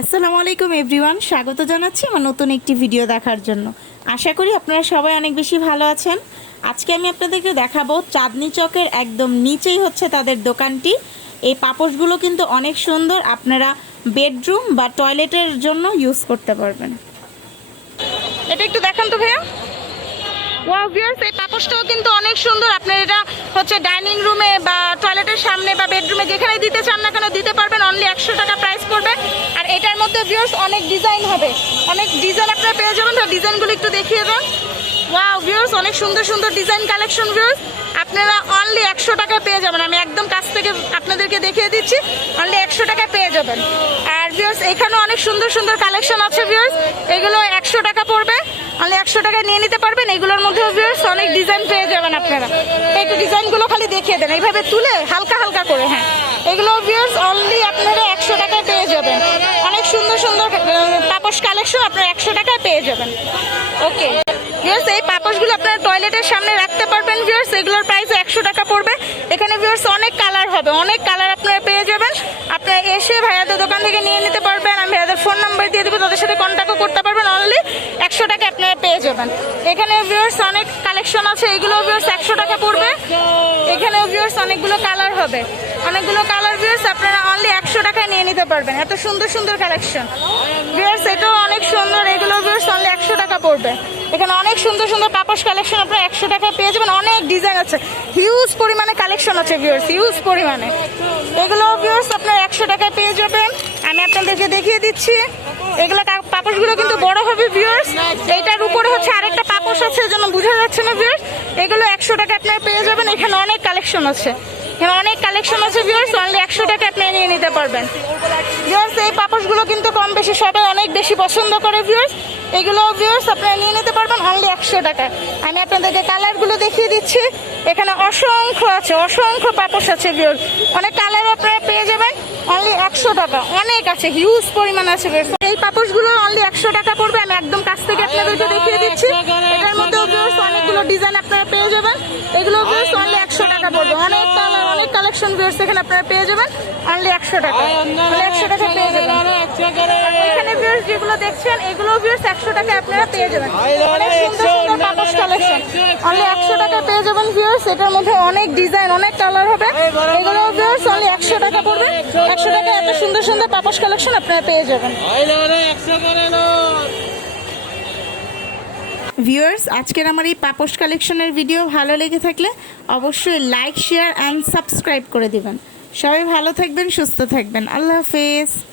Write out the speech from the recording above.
আসসালামু আলাইকুম এভরিওয়ান, স্বাগত জানাচ্ছি আমার নতুন একটি ভিডিও দেখার জন্য। আশা করি আপনারা সবাই অনেক বেশি ভালো আছেন। আজকে আমি আপনাদেরকে দেখাবো চাঁদনি চকের একদম নিচেই হচ্ছে তাদের দোকানটি। এই পাপোশগুলো কিন্তু অনেক সুন্দর, আপনারা বেডরুম বা টয়লেটের জন্য ইউজ করতে পারবেন। এটা একটু দেখান তো ভাইয়া। ওয়াও ভিউয়ার্স, এই পাপোশটাও কিন্তু অনেক সুন্দর। আপনার এটা হচ্ছে ডাইনিং রুমে বা টয়লেটের সামনে বা বেডরুমে যেখানে দিতে চান না কেন দিতে পারবেন। অনলি 100 টাকা প্রাইস পড়বে। আর এটার মধ্যে ভিউয়ার্স অনেক ডিজাইন হবে, অনেক ডিজাইন আপনারা পেয়ে যাবেন। তো ডিজাইনগুলো একটু দেখিয়ে দেন। ওয়াও ভিউয়ার্স, অনেক সুন্দর সুন্দর ডিজাইন কালেকশন ভিউয়ার্স আপনারা অনলি 100 টাকায় পেয়ে যাবেন। আমি একদম কাছ থেকে আপনাদেরকে দেখিয়ে দিচ্ছি, অনলি 100 টাকায় পেয়ে যাবেন। আর ভিউয়ার্স এখানে অনেক সুন্দর সুন্দর কালেকশন আছে ভিউয়ার্স, এগুলো 100 টাকা পড়বে। অনলি 100 টাকায় নিয়ে নিতে পারবেন। এগুলোর মধ্যে ভিউয়ার্স অনেক ডিজাইন পেয়ে যাবেন আপনারা। একটু ডিজাইনগুলো খালি দেখিয়ে দেন এইভাবে তুলে হালকা হালকা করে। হ্যাঁ, এগুলো ভিউয়ার্স অনলি আপনারা 100 টাকায় পেয়ে যাবেন। অনেক সুন্দর সুন্দর পাপোশ কালেকশন আপনারা 100 টাকায় পেয়ে যাবেন। ওকে ভিউয়ার্স, এই পাপোশগুলো আপনারা টয়লেটের সামনে রাখতে পারবেন ভিউয়ার্স। এগুলোর প্রাইস 100 টাকা পড়বে। এখানে ভিউয়ার্স অনেক কালার হবে, অনেক কালার আপনারা পেয়ে যাবেন। আপনারা এসে ভাইয়াদের দোকান থেকে নিয়ে নিতে পারবেন। আমি ভাইয়াদের ফোন নাম্বার দিয়ে দেবো, তাদের সাথে কন্ট্যাক্টও করতে পারবেন। অনলি 100 টাকা আপনারা পেয়ে যাবেন। এখানে ভিউয়ার্স অনেক কালেকশন আছে, এগুলো ভিউয়ার্স 100 টাকা পড়বে। এখানেও ভিউয়ার্স অনেকগুলো কালার হবে, অনেকগুলো কালার ভিউয়ার্স আপনারা অনলি 100 টাকায় নিয়ে নিতে পারবেন। এত সুন্দর সুন্দর কালেকশন ভিউয়ার্স, এটাও অনেক সুন্দর। এগুলো ভিউয়ার্স অনলি 100 টাকা পড়বে। এখানে অনেক সুন্দর সুন্দর পাপোশ কালেকশন আপনারা 100 টাকায় পেয়ে যাবেন। অনেক ডিজাইন আছে, হিউজ পরিমাণে কালেকশন আছে ভিউয়ার্স, হিউজ পরিমাণে। এগুলো ভিউয়ার্স আপনারা 100 টাকায় পেয়ে যাবেন। আমি আপনাদেরকে দেখিয়ে দিচ্ছি। এগুলো পাপোশগুলো কিন্তু বড় হবে ভিউয়ার্স। এইটার উপরে হচ্ছে আরেকটা পাপোশ আছে, যেন বোঝা যাচ্ছে না ভিউয়ার্স। এগুলো 100 টাকা আপনারা পেয়ে যাবেন। এখানে অনেক কালেকশন আছে, এখানে অনেক কালেকশন আছে ভিউয়ার্স। অনলি 100 টাকা আপনারা নিয়ে নিতে পারবেন ভিউয়ার্স। এই পাপোশগুলো কিন্তু কম বেশি সবাই অনেক বেশি পছন্দ করে ভিউয়ার্স। এগুলো ভিউয়ার্স আপনারা নিয়ে নিতে পারবেন অনলি 100 টাকায়। আমি আপনাদেরকে কালারগুলো দেখিয়ে দিচ্ছি। এখানে অসংখ্য আছে, অসংখ্য পাপোশ আছে ভিউয়ার্স। অনেক কালার আপনারা পেয়ে যাবেন অনলি 100 টাকা। অনেক আছে, হিউজ পরিমাণ আছে ভিউয়ার্স। এই পাপোশগুলো অনলি 100 টাকা পড়বে। আমি একদম কাছ থেকে আপনাদেরকে দেখিয়ে দিচ্ছি। এটার মধ্যেও ভিউয়ার্স অনেকগুলো ডিজাইন আপনারা পেয়ে যাবেন। এগুলো ভিউয়ার্স অনলি 100 টাকা পড়বে। অনেক কালার, অনেক কালেকশন ভিউয়ার্স এখানে আপনারা পেয়ে যাবেন অনলি 100 টাকা। 100 টাকা পেয়ে যাবেন। এখানে ভিউয়ার্স যেগুলো দেখছেন এগুলো ভিউয়ার্স 100 টাকা আপনারা পেয়ে যাবেন। অনেক সুন্দর সুন্দর পাপোশ কালেকশন অনলি 100 টাকা পেয়ে যাবেন ভিউয়ার্স। এটার মধ্যে অনেক ডিজাইন, অনেক কালার হবে। এগুলো ভিউয়ার্স অনলি 100 টাকা পড়বে। 100 টাকা এত সুন্দর সুন্দর পাপোশ কালেকশন আপনারা পেয়ে যাবেন। ভিউয়ার্স, আজকের আমার এই পাপোশ কালেকশনের ভিডিও ভালো লেগে থাকলে অবশ্যই লাইক, শেয়ার অ্যান্ড সাবস্ক্রাইব করে দিবেন। সবাই ভালো থাকবেন, সুস্থ থাকবেন। আল্লাহ হাফেজ।